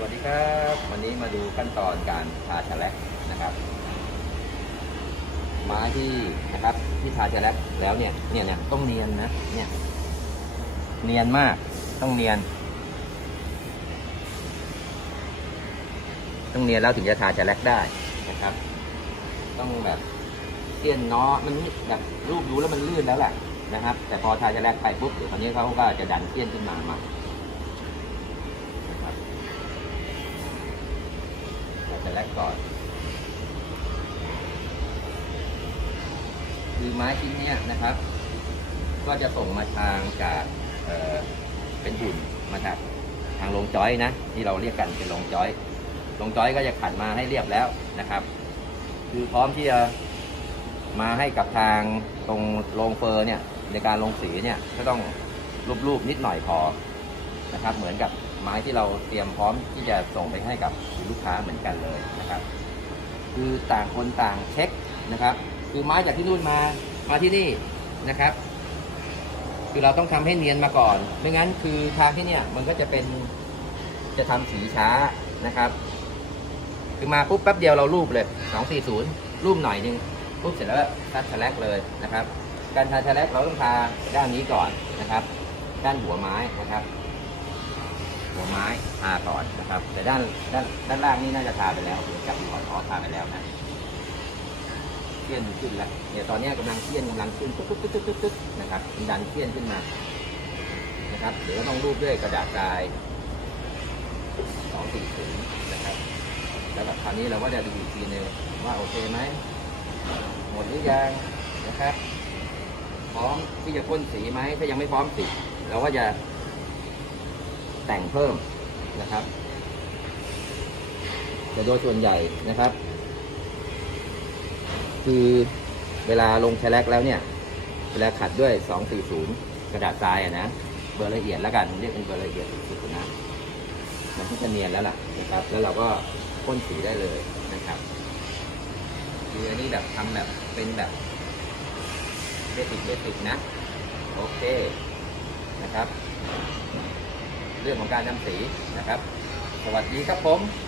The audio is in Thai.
สวัสดีครับ วันนี้มาดูขั้นตอนการทาแฉลกนะครับ ไม้ที่นะครับที่ทาแฉลกแล้วเนี่ยเนี่ยเนี่ยต้องเนียนนะเนี่ยเนียนมากต้องเนียน ต้องเนียนแล้วถึงจะทาแฉลกได้นะครับ ต้องแบบเสี้ยนเนาะมันแบบรูปดูแล้วมันลื่นแล้วแหละนะครับ แต่พอทาแฉลกไปปุ๊บเดี๋ยวคราวนี้เขาก็จะดันเสี้ยนขึ้นมาใหม่ เรกก่อน คือไม้ชิ้นนี้นะครับ ก็จะส่งมาทางจากเเป็นหุ่นมาจากทางลงจอยนะ ที่เราเรียกกันเป็นลงจอยลงจอยก็จะขัดมาให้เรียบแล้วนะครับ คือพร้อมที่จะมาให้กับทางตรงโรงเฟอร์เนี่ยในการลงสีเนี่ยก็ต้องรูปๆนิดหน่อยพอนะครับ เหมือนกับ ไม้ที่เราเตรียมพร้อมที่จะส่งไปให้กับลูกค้าเหมือนกันเลยนะครับ คือต่างคนต่างเช็คนะครับ คือไม้จากที่นู่นมามาที่นี่นะครับ คือเราต้องทำให้เนียนมาก่อน ไม่งั้นคือทางที่เนี่ยมันก็จะเป็นจะทำสีช้านะครับ คือมาปุ๊บแป๊บเดียวเรารูปเลย240รูปหน่อยหนึงปุ๊บเสร็จแล้วทัดแฉลกเลยนะครับ การทาแฉลกเราต้องทาด้านนี้ก่อนนะครับ ด้านหัวไม้นะครับ หัวไม้ทาก่อนนะครับ แต่ด้านด้านด้านล่างนี่น่าจะทาไปแล้วจับดูก่อนอ๋อทาไปแล้วนะเทียนขึ้นแล้วเนี่ยตอนนี้กำลังเทียนกำลังขึ้นตุ๊ดตุ๊ดตุ๊ดตุ๊ดตุ๊ดนะครับมันดันเทียนขึ้นมานะครับเดี๋ยวต้องรูปด้วยกระดาษทรายสองสี่ศูนย์นะครับ แล้วก็คราวนี้เราก็จะดูอีกทีนึงว่าโอเคไหมหมดหรือยังนะครับ พร้อมที่จะพ่นสีไหมถ้ายังไม่พร้อมสีเราก็จะ แต่งเพิ่มนะครับ แต่โดยส่วนใหญ่นะครับ คือเวลาลงแฉลกแล้วเนี่ย เวลาขัดด้วย 240 กระดาษทรายนะเบอร์ละเอียดแล้วกันเรียกเป็นเบอร์ละเอียดสุดนะมันก็จะเนียนแล้วล่ะนะครับ แล้วเราก็พ่นสีได้เลยนะครับคืออันนี้แบบทำแบบเป็นแบบเบสิกเบสิกนะ โอเคนะครับ เรื่องของการทำสีนะครับ สวัสดีครับผม